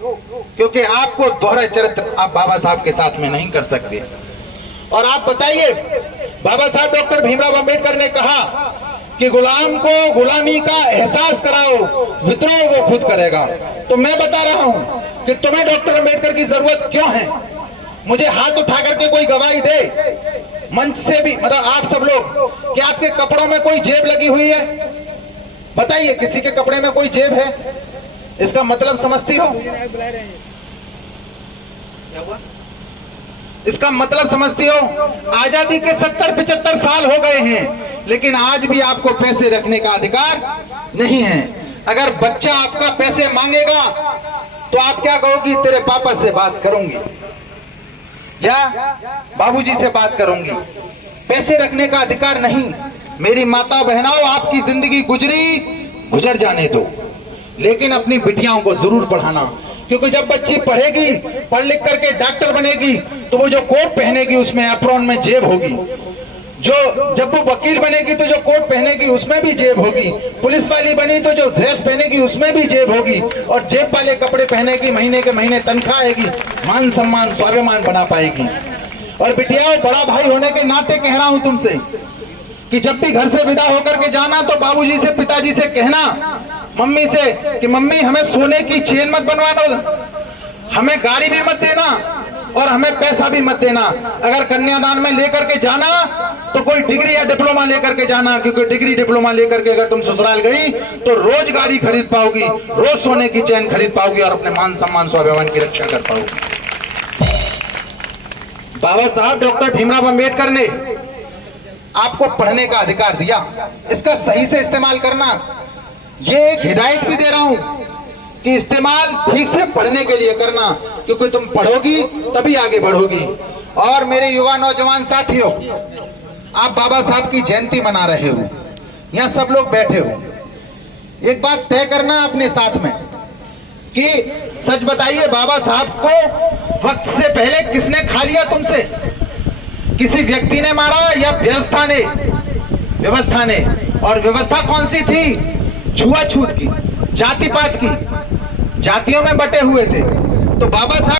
क्योंकि आपको दोहरा चरित्र आप बाबा साहब के साथ में नहीं कर सकते। और आप बताइए, बाबा साहब डॉक्टर भीमराव अंबेडकर ने कहा कि गुलाम को गुलामी का एहसास कराओ, विद्रोह वो खुद करेगा। तो मैं बता रहा हूं कि तुम्हें डॉक्टर अंबेडकर की जरूरत क्यों है। मुझे हाथ उठा करके कोई गवाही दे, मंच से भी, मतलब आप सब लोग, कि आपके कपड़ों में कोई जेब लगी हुई है? बताइए, किसी के कपड़े में कोई जेब है? इसका मतलब समझती हो? इसका मतलब समझती हो? आजादी के 70-75 साल हो गए हैं, लेकिन आज भी आपको पैसे रखने का अधिकार नहीं है। अगर बच्चा आपका पैसे मांगेगा तो आप क्या कहोगी? तेरे पापा से बात करूंगी या बाबूजी से बात करूंगी। पैसे रखने का अधिकार नहीं। मेरी माता बहनों, आपकी जिंदगी गुजर जाने दो, लेकिन अपनी बिटियाओं को जरूर पढ़ाना, क्योंकि जब बच्ची पढ़ेगी, पढ़ लिख करके डॉक्टर बनेगी, तो वो जो कोट पहनेगी उसमें एप्रॉन में जेब होगी। जब वो वकील बनेगी तो जो कोट पहनेगी उसमें भी जेब होगी। पुलिस वाली बनी तो जो ड्रेस पहनेगी उसमें भी जेब होगी। और जेब वाले कपड़े पहनेगी, महीने के महीने तनख्वाह आएगी, मान सम्मान स्वाभिमान बना पाएगी। और बिटियाओं, बड़ा भाई होने के नाते कह रहा हूं तुमसे कि जब भी घर से विदा होकर के जाना तो बाबूजी से, पिताजी से कहना, मम्मी से, कि मम्मी हमें सोने की चेन मत बनवाना, हमें गाड़ी भी मत देना और हमें पैसा भी मत देना। अगर कन्यादान में लेकर के जाना तो कोई डिग्री या डिप्लोमा लेकर के जाना, क्योंकि डिग्री डिप्लोमा लेकर के अगर तुम ससुराल गई तो रोज गाड़ी खरीद पाओगी, रोज सोने की चैन खरीद पाओगी और अपने मान सम्मान स्वाभिमान की रक्षा कर पाओगी। बाबा साहब डॉक्टर भीमराव अंबेडकर ने आपको पढ़ने का अधिकार दिया, इसका सही से इस्तेमाल करना। ये एक हिदायत भी दे रहा हूं कि इस्तेमाल ठीक से पढ़ने के लिए करना, क्योंकि तुम पढ़ोगी तभी आगे बढ़ोगी। और मेरे युवा नौजवान साथियों, आप बाबा साहब की जयंती मना रहे हो, यहाँ सब लोग बैठे हो, एक बात तय करना अपने साथ में कि सच बताइए, बाबा साहब को वक्त से पहले किसने खा लिया तुमसे? किसी व्यक्ति ने मारा या व्यवस्था ने? और व्यवस्था कौन सी थी? छुआछूत की, जाति पात की, जातियों में बटे हुए थे। तो बाबा साहब